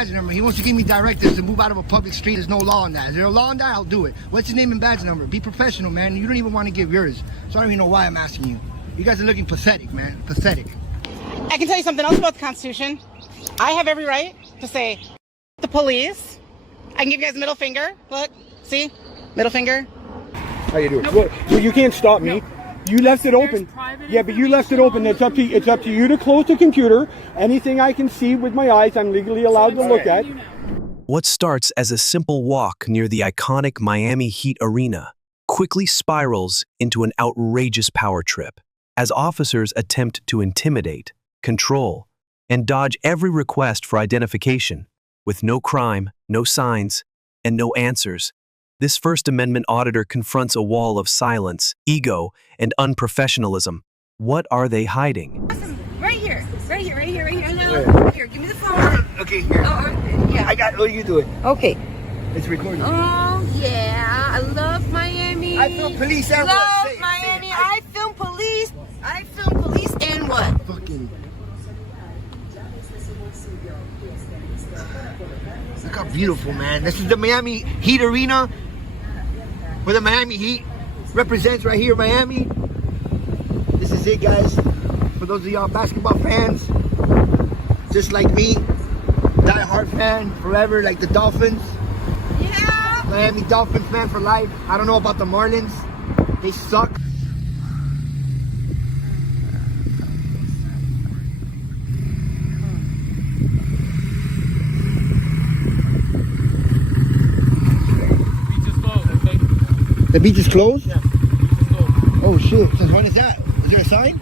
badge number. He wants to give me directives to move out of a public street. There's no law on that. Is there a law on that? I'll do it. What's his name and badge number? Be professional, man. You don't even want to give yours. So I don't even know why I'm asking you. You guys are looking pathetic, man. Pathetic. I can tell you something else about the Constitution. I have every right to say, the police. I can give you guys a middle finger. Look, see? Middle finger. How you doing? Nope. Well, you can't stop me. You left it open. Yeah, but you left it open. It's up to you to close the computer. Anything I can see with my eyes, I'm legally allowed to look at. What starts as a simple walk near the iconic Miami Heat arena quickly spirals into an outrageous power trip as officers attempt to intimidate, control, and dodge every request for identification. With no crime, no signs, and no answers, this First Amendment auditor confronts a wall of silence, ego, and unprofessionalism. What are they hiding? Right here. No, here, give me the phone. Okay, here. Yeah. I got. What are you doing? Okay. It's recording. Oh yeah, I love Miami. I film police and love what? Say it, Miami. say it. I film police. I film police and what? Fucking. Look how beautiful, man. This is the Miami Heat arena, where the Miami Heat represents right here, Miami. This is it, guys. For those of y'all basketball fans, just like me, die-hard fan forever, like the Dolphins. Yeah. Miami Dolphins fan for life. I don't know about the Marlins. They suck. The beach is closed? Yeah, the beach is closed. Oh shit. Since when is that? Is there a sign?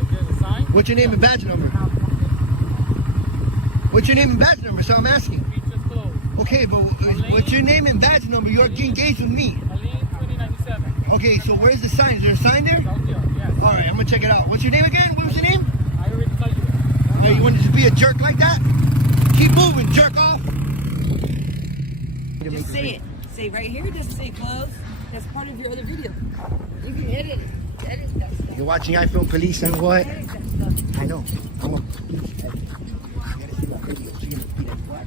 If there's a sign? What's your name and badge number? What's your name and badge number? So I'm asking. The beach is closed. Okay, but what's your name and badge number? You're engaged with me. Aline 2097. Okay, so where's the sign? Is there a sign there? South Hill, yes. Alright, I'm gonna check it out. What's your name again? What was your name? I already told you that. Hey, you want to just be a jerk like that? Keep moving, jerk off. Just say it. Say right here. Just say close. That's part of your other video. You can edit it. Edit that stuff. You're watching I Film Police and what? Edit that stuff. I know. I'm a police editor. You gotta see my video so you can repeat it. What?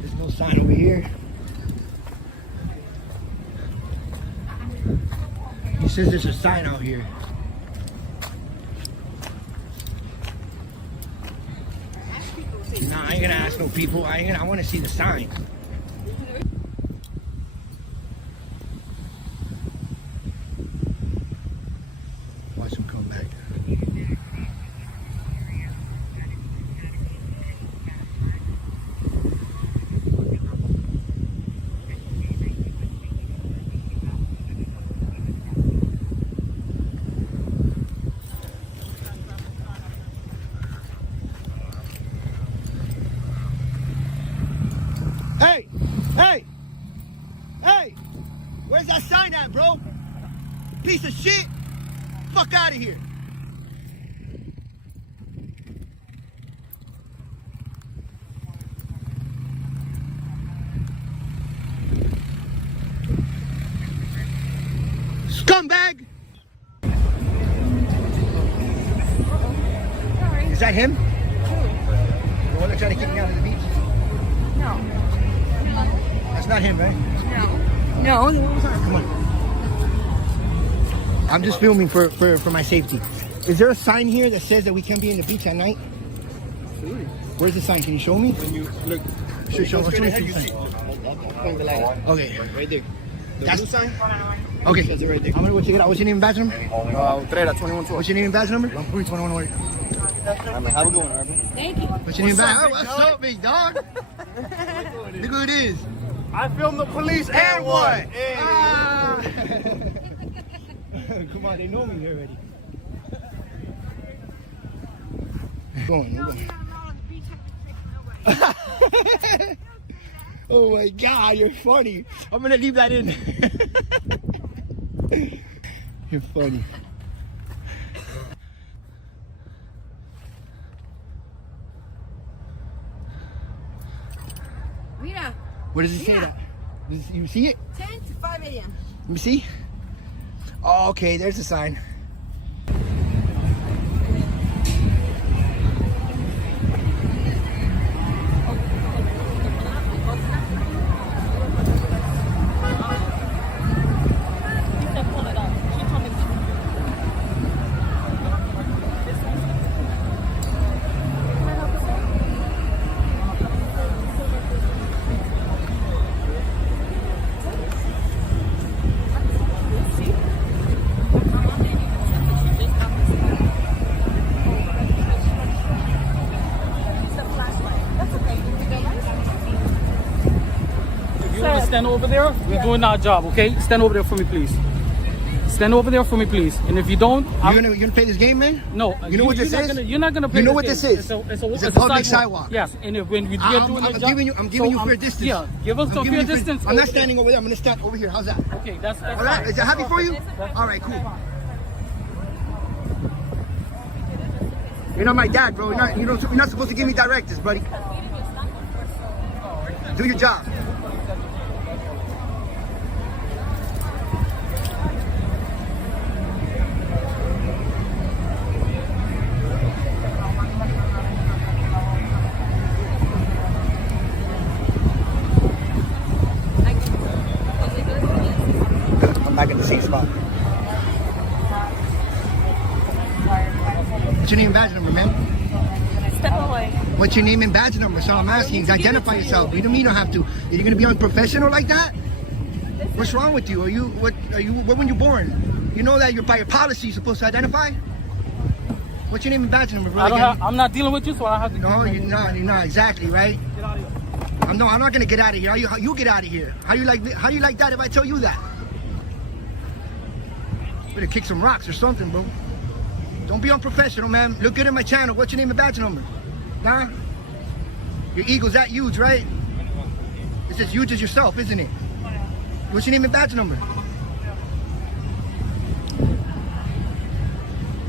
There's no sign over here. He says there's a sign out here. Nah, I ain't gonna ask no people. I wanna see the sign. Watch him come back. Hey! Hey! Hey! Where's that sign at, bro? Piece of shit! Fuck out of here! Scumbag! Is that him? The one that's trying to kick me out of the beach? No. That's not him, right? No. Come on. I'm just filming for my safety. Is there a sign here that says that we can't be in the beach at night? Absolutely. Where's the sign? Can you show me? When you look, Show me ahead, the you sign. see. Point the light. Okay. Right there. The That's- blue sign? Okay. Says it right there. I'm gonna go check it out. What's your name and badge number? Trera, 2112. What's your name and badge number? 21 Have a good one, Arbor. Thank you. What's your name and badge? Oh, what's up, big dog? Look who it is. I filmed the police and what? Ah. Come on, they know me here already. Go on, go on. Oh my God, you're funny. I'm gonna leave that in. You're funny. Mira, What does it say? Mira. You see it? 10 to 5 a.m. Let me see. Oh, okay, there's the sign. stand over there. We're doing our job, okay? Stand over there for me, please. Stand over there for me, please. And if you don't, You're gonna play this game, man? no. You know what this is? You're not gonna play. You know this what game. this is? It's a public sidewalk. Yes, and if when you're doing the job, I'm giving you fair distance. Yeah, give us some fair distance. I'm not standing over there. I'm gonna stand over here. How's that? Okay, that's All right. fine. Is that happy for you? All right, cool. You're not my dad, bro. You're not supposed to give me directives, buddy. Do your job. I'm back in the seat spot. What's your name and badge number, man? Step away. What's your name and badge number? So I'm asking you. Identify yourself. You don't mean you don't have to. Are you gonna be unprofessional like that? What's wrong with you? When were you born? You know that you're by your policy you're supposed to identify? What's your name and badge number, bro? I'm not dealing with you, so I have to. No, you're not exactly, right? Get out of here. I'm not gonna get out of here. You get out of here. How you like that if I tell you that? Better kick some rocks or something, bro. Don't be unprofessional, man. Look good at my channel. What's your name and badge number? Huh? Your ego's that huge, right? It's as huge as yourself, isn't it? What's your name and badge number?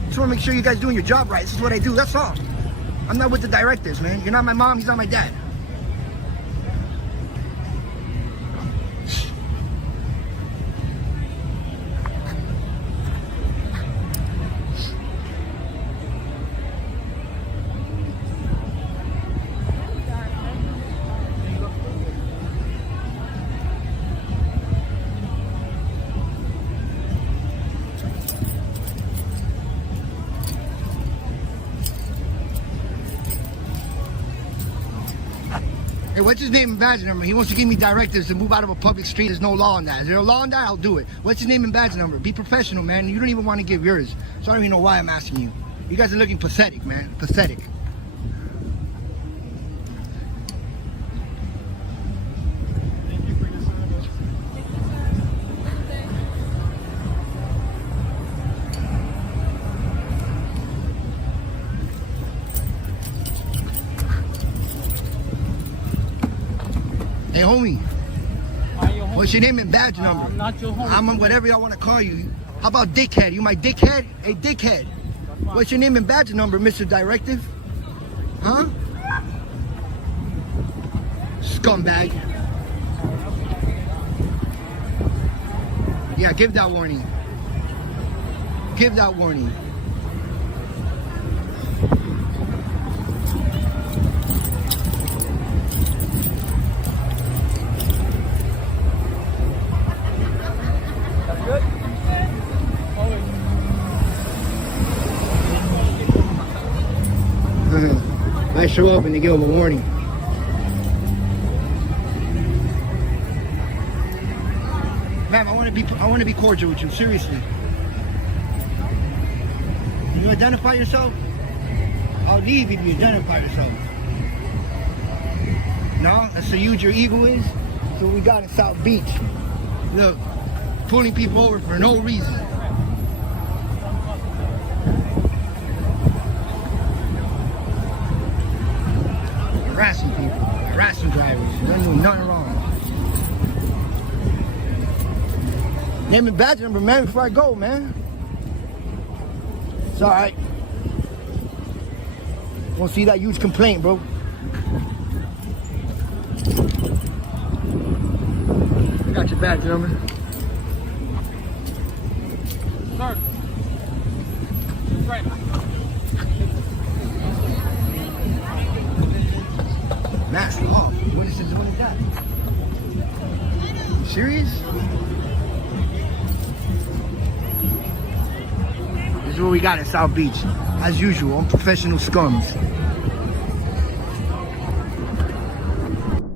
Just want to make sure you guys doing your job right. This is what I do. That's all. I'm not with the directives, man. You're not my mom. He's not my dad. Hey, what's his name and badge number? He wants to give me directives to move out of a public street. There's no law on that. Is there a law on that? I'll do it. What's his name and badge number? Be professional, man. You don't even want to give yours. So I don't even know why I'm asking you. You guys are looking pathetic, man. Pathetic. Hey, homie. What's your name and badge number? I'm not your homie. I'm whatever y'all want to call you. How about dickhead? You my dickhead? Hey, dickhead. What's your name and badge number, Mr. Directive? Huh? Scumbag. Yeah, give that warning. Give that warning. I show up and they give him a warning. Ma'am, I want to be cordial with you, seriously. Can you identify yourself? I'll leave if you identify yourself. No? That's how huge your ego is? So we got in South Beach. Look, pulling people over for no reason. Harassing people, harassing drivers, don't do nothing wrong. Name and badge number, man, before I go, man. It's alright. Won't see that huge complaint, bro. I got your badge number. Sir. Right. Mask off. What is that? Serious? This is what we got at South Beach. As usual, unprofessional scums.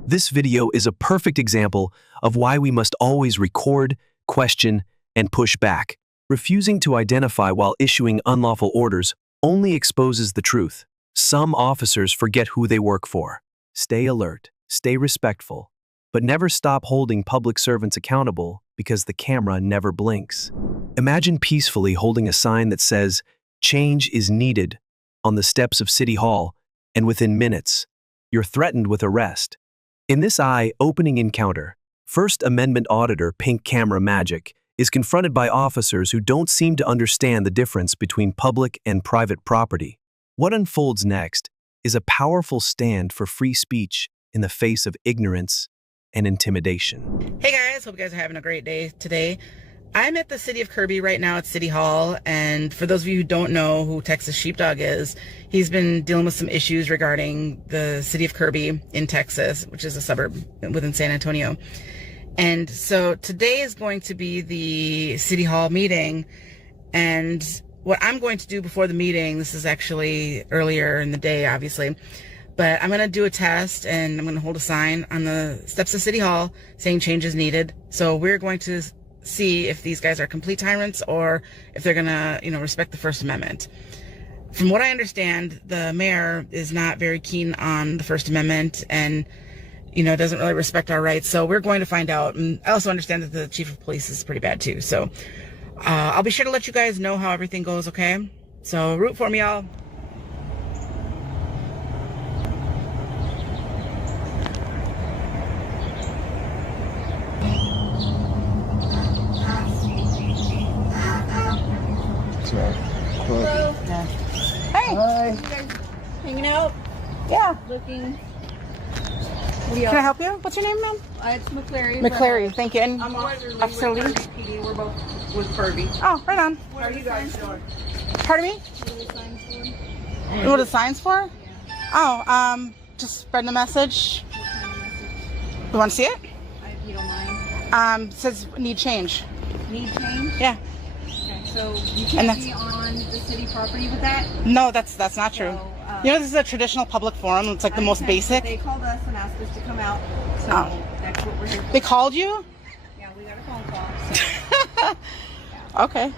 This video is a perfect example of why we must always record, question, and push back. Refusing to identify while issuing unlawful orders only exposes the truth. Some officers forget who they work for. Stay alert, stay respectful, but never stop holding public servants accountable because the camera never blinks. Imagine peacefully holding a sign that says, "Change is needed," on the steps of City Hall, and within minutes, you're threatened with arrest. In this eye-opening encounter, First Amendment auditor Pink Camera Magic is confronted by officers who don't seem to understand the difference between public and private property. What unfolds next is a powerful stand for free speech in the face of ignorance and intimidation. Hey guys, hope you guys are having a great day today. I'm at the city of Kirby right now at City Hall, and for those of you who don't know who Texas Sheepdog is, he's been dealing with some issues regarding the city of Kirby in Texas, which is a suburb within San Antonio. And so today is going to be the City Hall meeting, and what I'm going to do before the meeting, this is actually earlier in the day, obviously, but I'm going to do a test, and I'm going to hold a sign on the steps of City Hall saying change is needed. So we're going to see if these guys are complete tyrants or if they're going to, respect the First Amendment. From what I understand, the mayor is not very keen on the First Amendment and, doesn't really respect our rights. So we're going to find out. And I also understand that the chief of police is pretty bad too. So I'll be sure to let you guys know how everything goes, okay? So root for me, y'all. Hello. Hey. Hi. You guys hanging out? Yeah. Looking. Can I help you? What's your name, ma'am? It's McClary. McClary. Thank you. And I'm Officer Officer Lee. Lee. PD. We're both with Kirby. Oh, right on. What are you guys doing? Pardon me? What are the signs for? What are the signs for? Oh, just spreading the message. What kind of message? You want to see it? If you don't mind. Says need change. Need change? Yeah. Okay, so you And can't that's- be on the city property with that? No, that's not true. So, This is a traditional public forum. It's like the most basic. They called us and asked us to come out, so Oh. that's what we're here for. They called you? Yeah, we got a phone call. So, Okay.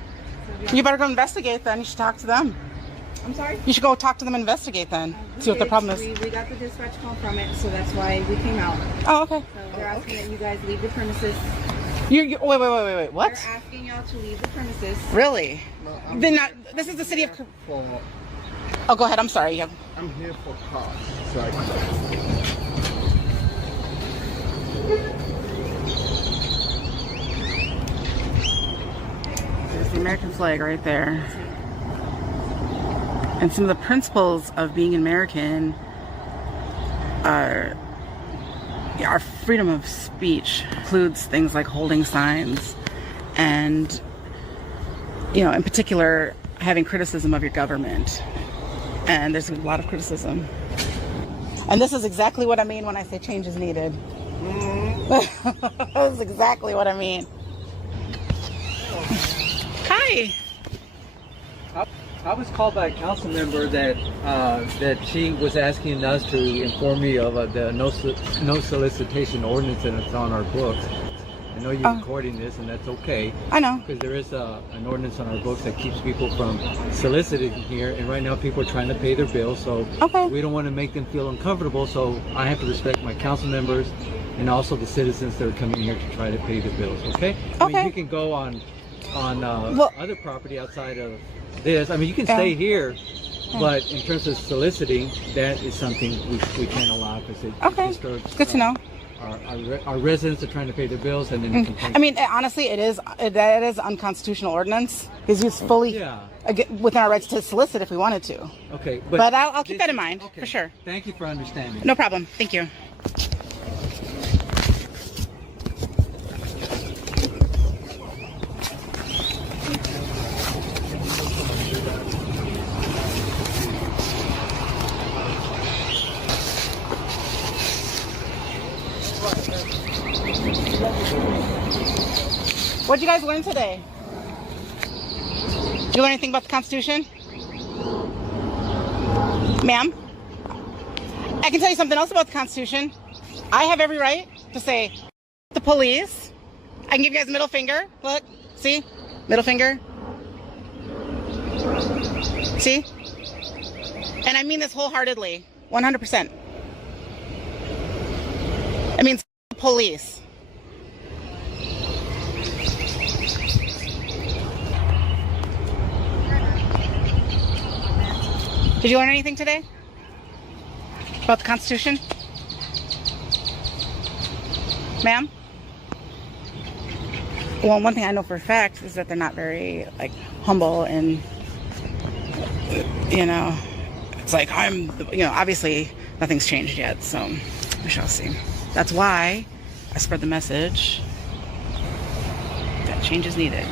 so You better go investigate then. You should talk to them. I'm sorry? You should go talk to them and investigate then. We See what the did. problem is. We got the dispatch call from it, so that's why we came out. Oh, okay. So they're asking that you guys leave the premises. You wait. What? They're asking y'all to leave the premises. Really? Then not. This is the city of. Oh, go ahead. I'm sorry. I'm here for cars, so I There's the American flag right there. And some of the principles of being an American are our freedom of speech includes things like holding signs and, in particular, having criticism of your government. And there's a lot of criticism. And this is exactly what I mean when I say change is needed. This is exactly what I mean. Hi. I was called by a council member that she was asking us to inform me of the no solicitation ordinance that's on our books. I know you're recording this, and that's okay. I know. Because there is an ordinance on our books that keeps people from soliciting here, and right now people are trying to pay their bills, so we don't want to make them feel uncomfortable, so I have to respect my council members and also the citizens that are coming here to try to pay their bills, okay? I mean, you can go on other property outside of this. I mean, you can stay here, but in terms of soliciting, that is something we can't allow because it disturbs. Good to know. Our residents are trying to pay their bills, and then I mean, honestly, that is unconstitutional ordinance. Because it's fully within our rights to solicit if we wanted to. Okay, but I'll keep that in mind for sure. Thank you for understanding. No problem. Thank you. What'd you guys learn today? Did you learn anything about the Constitution? Ma'am? I can tell you something else about the Constitution. I have every right to say, the police. I can give you guys a middle finger. Look, see? Middle finger. See? And I mean this wholeheartedly, 100%. I mean, police. Did you learn anything today? About the Constitution? Ma'am? Well, one thing I know for a fact is that they're not very, like, humble and, you know, it's like, obviously nothing's changed yet, so we shall see. That's why I spread the message that change is needed.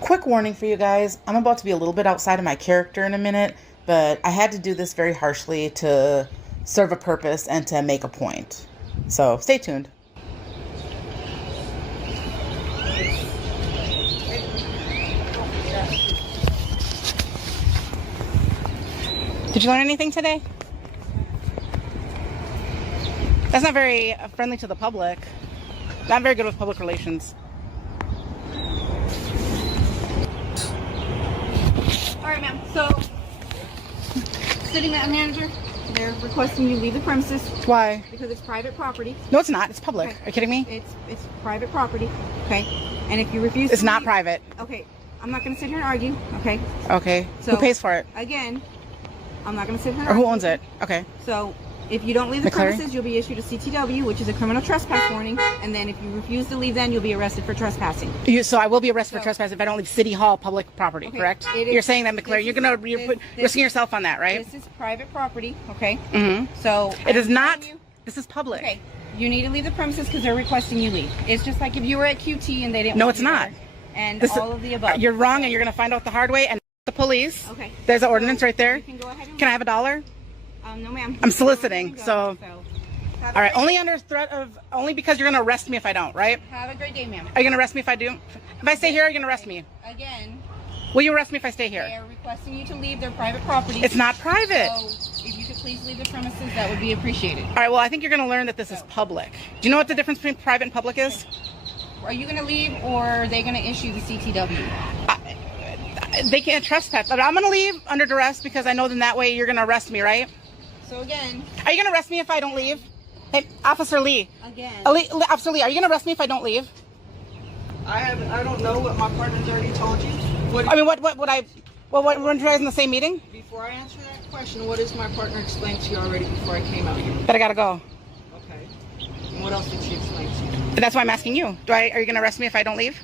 Quick warning for you guys, I'm about to be a little bit outside of my character in a minute, but I had to do this very harshly to serve a purpose and to make a point. So stay tuned. Did you learn anything today? That's not very friendly to the public. Not very good with public relations. All right, ma'am. So, city manager, they're requesting you leave the premises. Why? Because it's private property. No, it's not. It's public. Okay. Are you kidding me? It's private property. Okay. And if you refuse, It's to not leave, private. Okay. I'm not going to sit here and argue. Okay. Okay. So, who pays for it? Again, I'm not going to sit here and Or who argue. owns it? Okay. So, if you don't leave the McClary? premises, you'll be issued a CTW, which is a criminal trespass warning. And then if you refuse to leave, then you'll be arrested for trespassing. So I will be arrested for trespass if I don't leave City Hall public property, Okay, correct? it is- You're saying that, McClary. You're risking yourself on that, right? This is private property. Okay. Mm-hmm. So It is I'm not. telling you- This is public. Okay, you need to leave the premises because they're requesting you leave. It's just like if you were at QT and they didn't. No, want it's you not. there. And This all of the above. You're wrong, and you're going to find out the hard way. And the police. Okay. There's an ordinance right there. You can go ahead and Can I have $1? No, ma'am. I'm soliciting, so. Have All a right, great only day. under threat of, only because you're going to arrest me if I don't, right? Have a great day, ma'am. Are you going to arrest me if I do? If I stay here, are you going to arrest me? Again, Will you arrest me if I stay they here? are requesting you to leave their private property. It's not private. So if you could please leave the premises, that would be appreciated. All right, well, I think you're going to learn that this is public. Do you know what the difference between private and public is? Are you going to leave or are they going to issue the CTW? They can't trespass. But I'm going to leave under duress because I know then that way you're going to arrest me, right? So again. Are you going to arrest me if I don't leave? Hey, Officer Lee. Again. Officer Lee, are you going to arrest me if I don't leave? I don't know what my partner's already told you. What weren't you guys in the same meeting? Before I answer that question, what has my partner explained to you already before I came out here? That I got to go. Okay. And what else did she explain to you? That's why I'm asking you. Are you going to arrest me if I don't leave?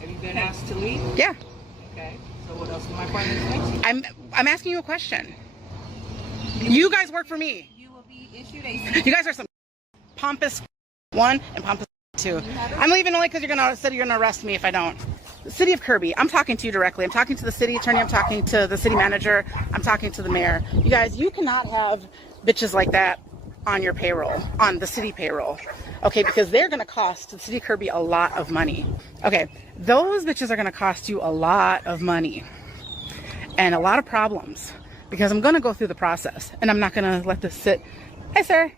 Have you been asked to leave? Yeah. Okay. So what else did my partner explain to you? I'm asking you a question. You guys work for me. You will be issued a You guys are some pompous one and pompous two. I'm leaving only because you're gonna arrest me if I don't. The city of Kirby, I'm talking to you directly. I'm talking to the city attorney. I'm talking to the city manager. I'm talking to the mayor. You guys, you cannot have bitches like that on your payroll, on the city payroll. Okay, because they're gonna cost the city of Kirby a lot of money. Okay, those bitches are gonna cost you a lot of money and a lot of problems. Because I'm going to go through the process and I'm not going to let this sit. Hey, sir.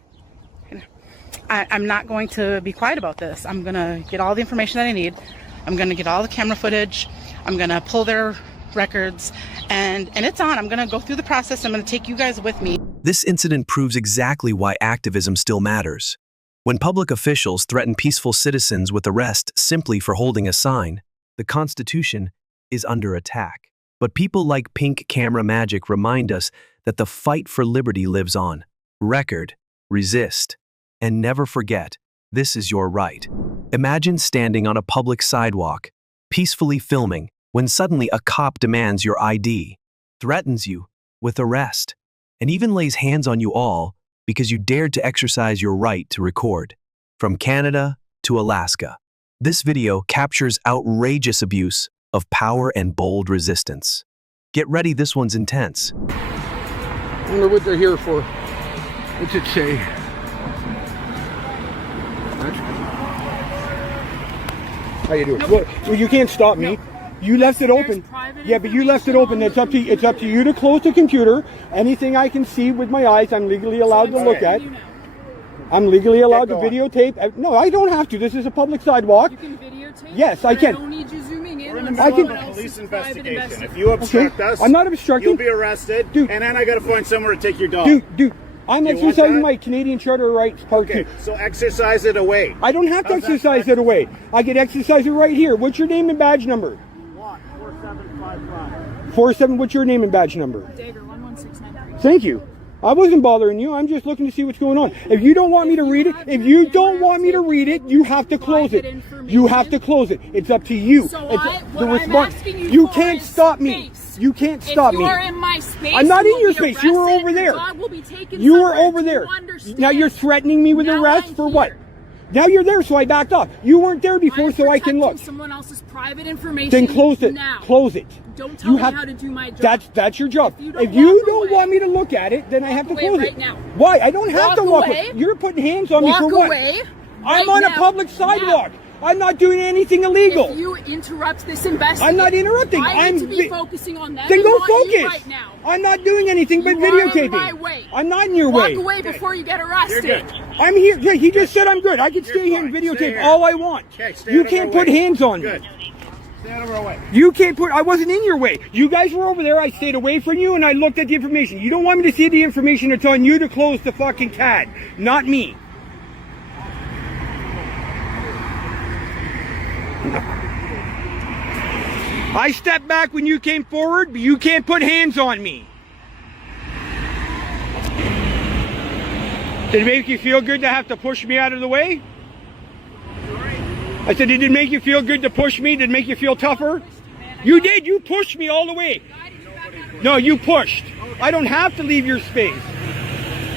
I'm not going to be quiet about this. I'm going to get all the information that I need. I'm going to get all the camera footage. I'm going to pull their records and it's on. I'm going to go through the process. I'm going to take you guys with me. This incident proves exactly why activism still matters. When public officials threaten peaceful citizens with arrest simply for holding a sign, the Constitution is under attack. But people like Pink Camera Magic remind us that the fight for liberty lives on. Record, resist, and never forget, this is your right. Imagine standing on a public sidewalk, peacefully filming, when suddenly a cop demands your ID, threatens you with arrest, and even lays hands on you all because you dared to exercise your right to record. From Canada to Alaska, this video captures outrageous abuse of power and bold resistance. Get ready, this one's intense. I wonder what they're here for. What's it say? How you doing? Well, you can't stop me. You left it open. Yeah, but you left it open. It's up to you to close the computer. Anything I can see with my eyes, I'm legally allowed to look at. I'm legally allowed to videotape. No, I don't have to. This is a public sidewalk. You can videotape? Yes, I can. I don't need you zooming in. We're in the middle of a police investigation. If you obstruct us, I'm not obstructing. you'll be arrested, Dude. and then I gotta find somewhere to take your dog. Dude, I'm You want exercising that? my Canadian Charter rights, part Okay, 2. so exercise it away. I don't have to How's that exercise it away. I can exercise it right here. What's your name and badge number? 47. What's your name and badge number? Dagger 11693. Thank you. I wasn't bothering you. I'm just looking to see what's going on. If you don't want me to read it, if you don't want me to read it, you have to close it. You have to close it. It's up to you. So It's what I'm asking you for can't is stop me. space. You can't stop If me. you're in my space, I'm not you in your will be space. You were arrested, over there. God will be taken You were somewhere. over Do there. you understand? Now you're threatening me with Now arrest I'm for here. what? Now you're there, so I backed off. You weren't there before, I'm so I can look. protecting someone else's private information. Then close it. Now. Close it. Don't tell You me have- how to do my job. That's your job. If you don't If you walk don't away- want me to look at it, then I have to away close right it. now. Why? I don't have Walk to walk away. away. You're putting hands on me Walk for what? away. I'm right on a now. public sidewalk. I'm not doing anything illegal. If you interrupt this investigation, I'm not interrupting. I need to be vi- focusing on that. Then and go not you focus. right now. I'm not doing anything but You are in videotaping. my way. I'm not in your Walk way. away before you get arrested. You're good. I'm here. Yeah, he just said I'm good. I can stay here and fine. Stay videotape here. all I want. Okay, stay You out of can't our put way. hands on me. Good. Stay out of our way. You can't put. I wasn't in your way. You guys were over there. I stayed away from you and I looked at the information. You don't want me to see the information. It's on you to close the fucking CAD, not me. I stepped back when you came forward, but you can't put hands on me. Did it make you feel good to have to push me out of the way? I said, did it make you feel good to push me? Did it make you feel tougher? You did. You pushed me all the way. No, you pushed. I don't have to leave your space.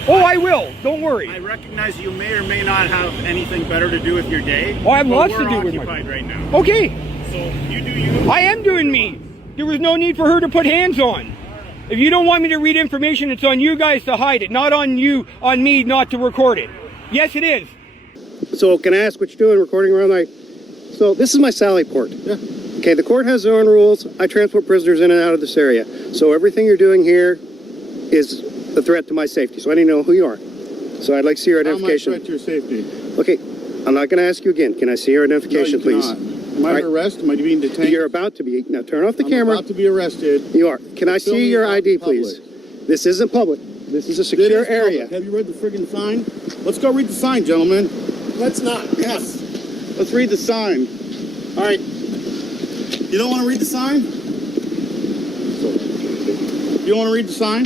Oh, I will. Don't worry. I recognize you may or may not have anything better to do with your day. Oh, I have but lots we're to do with my occupied right now. Okay. So you do you. I am doing me. There was no need for her to put hands on. If you don't want me to read information, it's on you guys to hide it, not on you, on me not to record it. Yes, it is. So can I ask what you're doing recording around my... So this is my Sally port. Yeah. Okay, the court has their own rules. I transport prisoners in and out of this area. So everything you're doing here is a threat to my safety. So I need to know who you are. So I'd like to see your identification. How am I a threat to your safety? Okay, I'm not going to ask you again. Can I see your identification, No, you please? cannot. Am I under arrest? Am I being detained? You're about to be. Now turn off the I'm camera. about to be arrested. You are. Can I Fill see me your out ID, in public. please? This isn't public. This is a It secure is area. public. Have you read the friggin' sign? Let's go read the sign, gentlemen. Let's not. Yes. Let's read the sign. All right. You don't want to read the sign? You don't want to read the sign?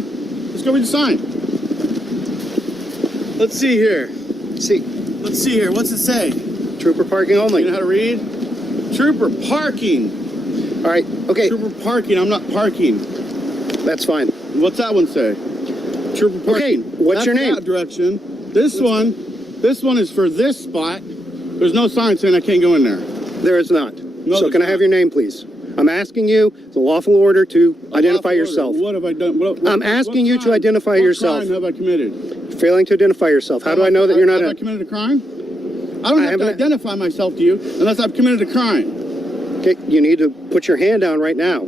Let's go read the sign. Let's see here. Let's see here. What's it say? Trooper parking only. You know how to read? Trooper parking. All right. Okay. Trooper parking. I'm not parking. That's fine. What's that one say? Trooper parking. Okay, what's your name? That direction. This one is for this spot. There's no sign saying I can't go in there. There is not. No, So there's can I have not. your name, please? I'm asking you, it's a lawful order to identify Lawful yourself. order. What have I done? I'm asking you to crime- identify yourself. What crime have I committed? Failing to identify yourself. How do I know that you're not Have I a... committed a crime? I don't have to haven't- identify myself to you unless I've committed a crime. Okay, you need to put your hand down right now.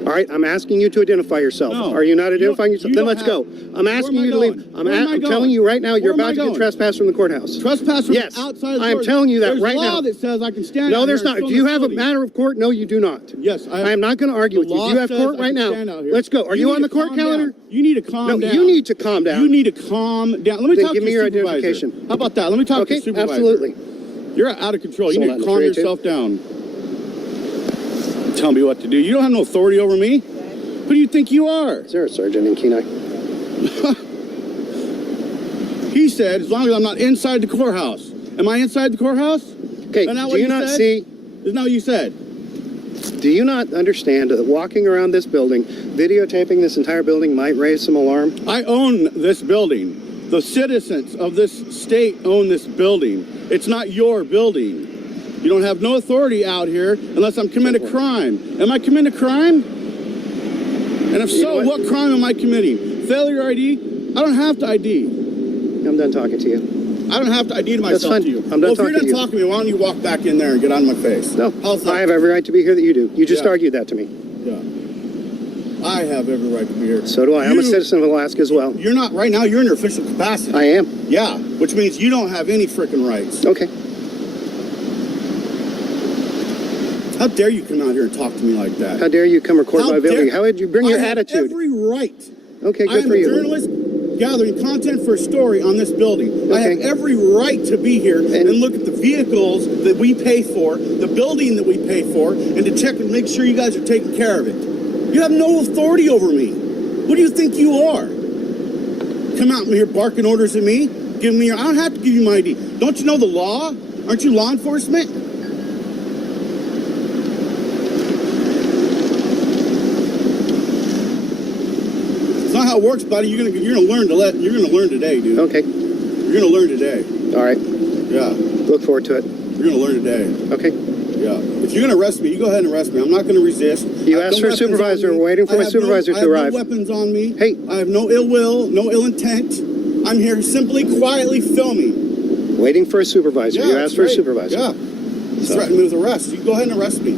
All right, I'm asking you to identify yourself. No. Are you not You identifying don't- yourself? you Then don't let's go. have- I'm asking Where am you I to leave. going? Where am I I'm going? telling you right now, you're Where am I about to get going? trespassed from the courthouse. Trespass from Yes, outside the I am door. telling you that There's right law now. that says I can stand No, out there's here not. and Do you have a film this matter of court? No, you do not. building. Yes, I am not going to argue with The you. law Do you have says court I right can now? stand out here. Let's go. Are you need on the to court calm calendar? down. You need to calm No, down. you need to calm down. You need to calm down. Let me Then talk give to me your your supervisor. identification. How about that? Let me talk to Okay, your supervisor. absolutely. You're out of control. You Hold need on, to calm 382. yourself down. Tell me what to do. You don't have no authority over me. Who do you think you are? Is there a sergeant in Kenai? He said, as long as I'm not inside the courthouse. Am I inside the courthouse? Okay, Isn't that do what you not said? see... Isn't that what you said? Do you not understand that walking around this building, videotaping this entire building might raise some alarm? I own this building. The citizens of this state own this building. It's not your building. You don't have no authority out here unless I'm committing a crime. Am I committing a crime? And if so, what crime am I committing? Failure ID? I don't have to ID. I'm done talking to you. I don't have to ID to That's myself fine. to you. I'm done Well, if talking you're to done you. talking to me, why don't you walk back in there and get out of my face? No, How's that? I have every right to be here that you do. You just Yeah. argued that to me. Yeah. I have every right to be here. So do I. I'm a You- citizen of Alaska as well. You're not, right now, you're in your official capacity. I am. Yeah, which means you don't have any freaking rights. Okay. How dare you come out here and talk to me like that? How dare you come record How my building? dare- How would you bring your I have attitude? every right. Okay, I good am for a you. journalist. gathering content for a story on this building. I have every right to be here and look at the vehicles that we pay for, the building that we pay for, and to check and make sure you guys are taking care of it. You have no authority over me. What do you think you are? Come out here barking orders at me? Give me your, I don't have to give you my ID. Don't you know the law? Aren't you law enforcement? It's not how it works, buddy. You're gonna learn today, dude. Okay. You're gonna learn today. All right. Yeah. Look forward to it. You're gonna learn today. Okay. Yeah. If you're gonna arrest me, you go ahead and arrest me. I'm not gonna resist. You asked for a supervisor. We're waiting for my supervisor to arrive. I have no weapons on me. Hey. I have no ill will, no ill intent. I'm here simply quietly filming. Waiting for a supervisor. Yeah, You asked for a right. supervisor. Yeah. You threatened me with arrest. You can go ahead and arrest me.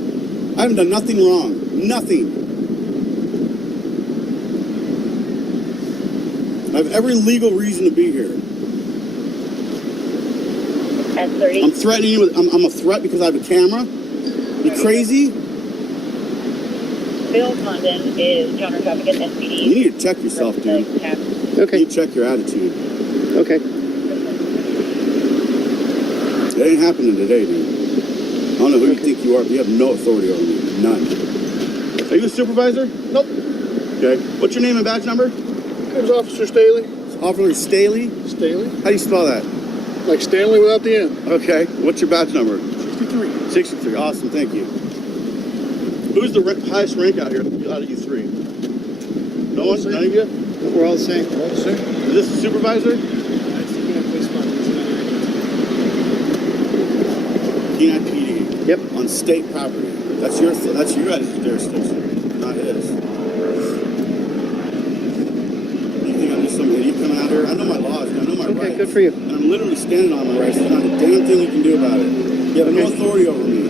I haven't done nothing wrong. Nothing. I have every legal reason to be here. I'm threatening you with, I'm a threat because I have a camera? You crazy? Bill Condon is counter traffic at SPD. You need to check yourself, dude. Okay. You need to check your attitude. Okay. It ain't happening today, dude. I don't know who you think you are, but you have no authority over me. None. Are you a supervisor? Nope. Okay. What's your name and badge number? Name's Officer Staley. Officer Staley? Staley. How do you spell that? Like Stanley without the N. Okay. What's your badge number? 63. 63. Awesome. Thank you. Who's the highest rank out here out of you three? No one? None of you? We're all the same. All the same. Is this a supervisor? Kenai PD. Yep. On state property. That's your guys' jurisdiction, not his. You think I'm just some idiot coming out here? I know my laws. I know my rights. Okay, good for you. And I'm literally standing on my rights. There's not a damn thing you can do about it. You have no authority over me.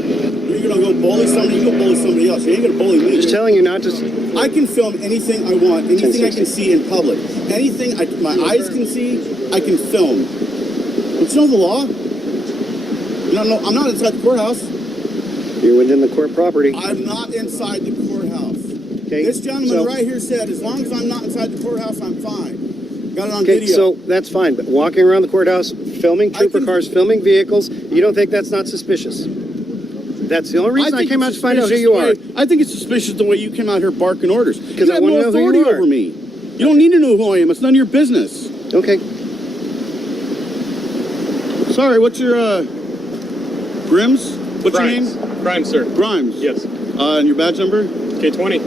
You're gonna go bully somebody. You go bully somebody else. You ain't gonna bully me. Just telling you not to. I can film anything I want, anything I can see in public. Anything my eyes can see, I can film. Don't you know the law? I'm not inside the courthouse. You're within the court property. I'm not inside the courthouse. Okay. This gentleman right here said, as long as I'm not inside the courthouse, I'm fine. Got it on Okay, video. so that's fine, but walking around the courthouse, filming trooper cars, filming vehicles, you don't think that's not suspicious? That's the only reason I came out to find out who you are. I think it's suspicious the way you came out here barking orders. Because you I have want to no know who authority you are. over me. You don't need to know who I am. It's none of your business. Okay. Sorry, what's your, Grims? What's your name? Grimes, sir. Grimes? Yes. And your badge number? K20.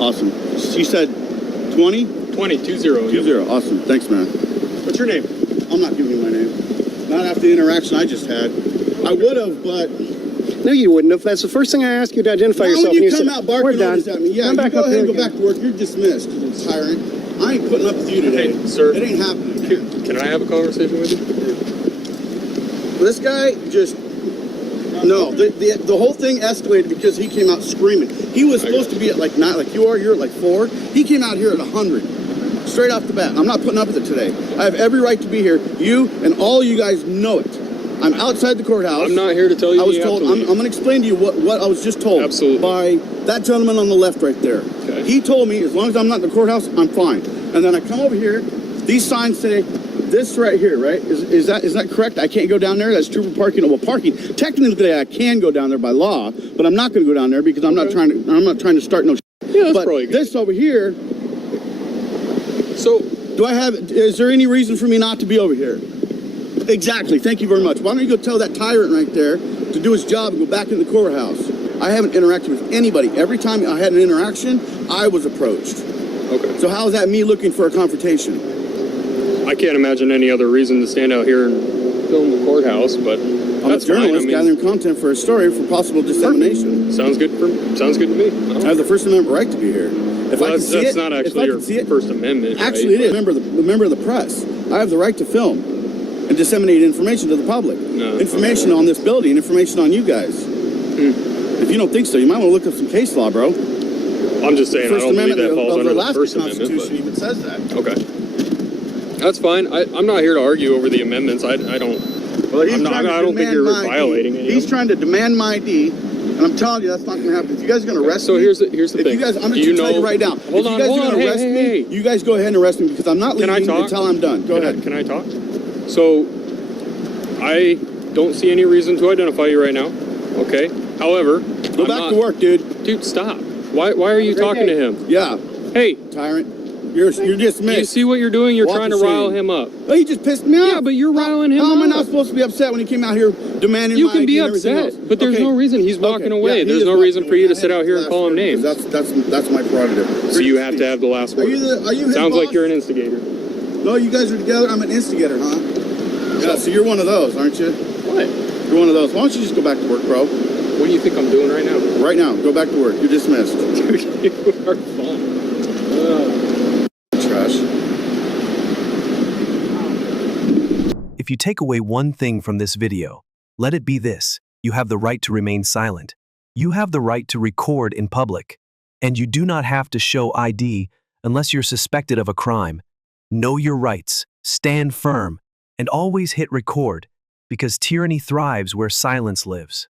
Awesome. You said 20? 20. Awesome. Thanks, man. What's your name? I'm not giving you my name. Not after the interaction I just had. I would have, but... No, you wouldn't have. That's the first thing I asked you to identify yourself. When you and come out barking we're done. orders at me, yeah, Come you back go up ahead and here go back to work. You're dismissed, you tyrant. I ain't putting up with you today. Hey, sir. It ain't happening. Can I have a conversation with you? This guy just... No, the whole thing escalated because he came out screaming. He was supposed to be at like 9, like you are, you're at like 4. He came out here at 100. Straight off the bat. I'm not putting up with it today. I have every right to be here. You and all you guys know it. I'm outside the courthouse. I'm not here to tell you. I was told. I'm going to explain to you what I was just told. Absolutely. By that gentleman on the left right there. Okay. He told me as long as I'm not in the courthouse, I'm fine. And then I come over here. These signs say this right here, right? Is that correct? I can't go down there. That's trooper parking. Well, parking. Technically, I can go down there by law, but I'm not going to go down there because I'm not trying to start no. Yeah, that's but probably good. This over here. So, is there any reason for me not to be over here? Exactly. Thank you very much. Why don't you go tell that tyrant right there to do his job and go back in the courthouse? I haven't interacted with anybody. Every time I had an interaction, I was approached. Okay. So how is that me looking for a confrontation? I can't imagine any other reason to stand out here and film the courthouse, but I'm a journalist gathering content for a story for possible dissemination. Sounds good to me. I have the First Amendment right to be here. If I can see that's it, not actually your First Amendment. Actually, it is. Member of the press. I have the right to film and disseminate information to the public. No, information on this building, information on you guys. If you don't think so, you might want to look up some case law, bro. I'm just saying, First I don't believe Amendment that falls of under the the Alaska First Amendment. Constitution even says that. Okay. That's fine. I'm not here to argue over the amendments. I don't think you're violating any. He's trying to demand my ID. And And I'm telling you, that's not gonna happen. If you guys are gonna arrest me. So here's the if thing. You guys, I'm gonna Do you tell you know- right now. Hold on, if you guys hold are on. gonna Hey, arrest hey, me, hey. you guys go ahead and arrest me because I'm not Can I leaving talk? until I'm done. Go ahead. Can I talk? So, I don't see any reason to identify you right now. Okay. However, Go back to work, dude. Dude, stop. Why are you talking to him? Yeah. Hey, tyrant. You're dismissed. you see what you're doing? You're Walk trying to of rile shame. him up. Oh, he just pissed me off. Yeah, but you're riling him How am I up. not supposed to be upset when he came out here demanding You my can ID be and everything upset, else? but there's Okay. no reason. He's walking Okay. away. Yeah, he There's is no walking reason for you to away. sit out here and call him names. That's my prerogative. So you have to have the last word. Are you his Sounds like boss? you're an instigator. No, you guys are together. I'm an instigator, huh? Yeah, so you're one of those, aren't you? What? You're one of those. Why don't you just go back to work, bro? What do you think I'm doing right now? Right now, go back to work. You're dismissed. Dude, you are fun. Trash. If you take away one thing from this video, let it be this: you have the right to remain silent. You have the right to record in public. And you do not have to show ID unless you're suspected of a crime. Know your rights, stand firm, and always hit record, because tyranny thrives where silence lives.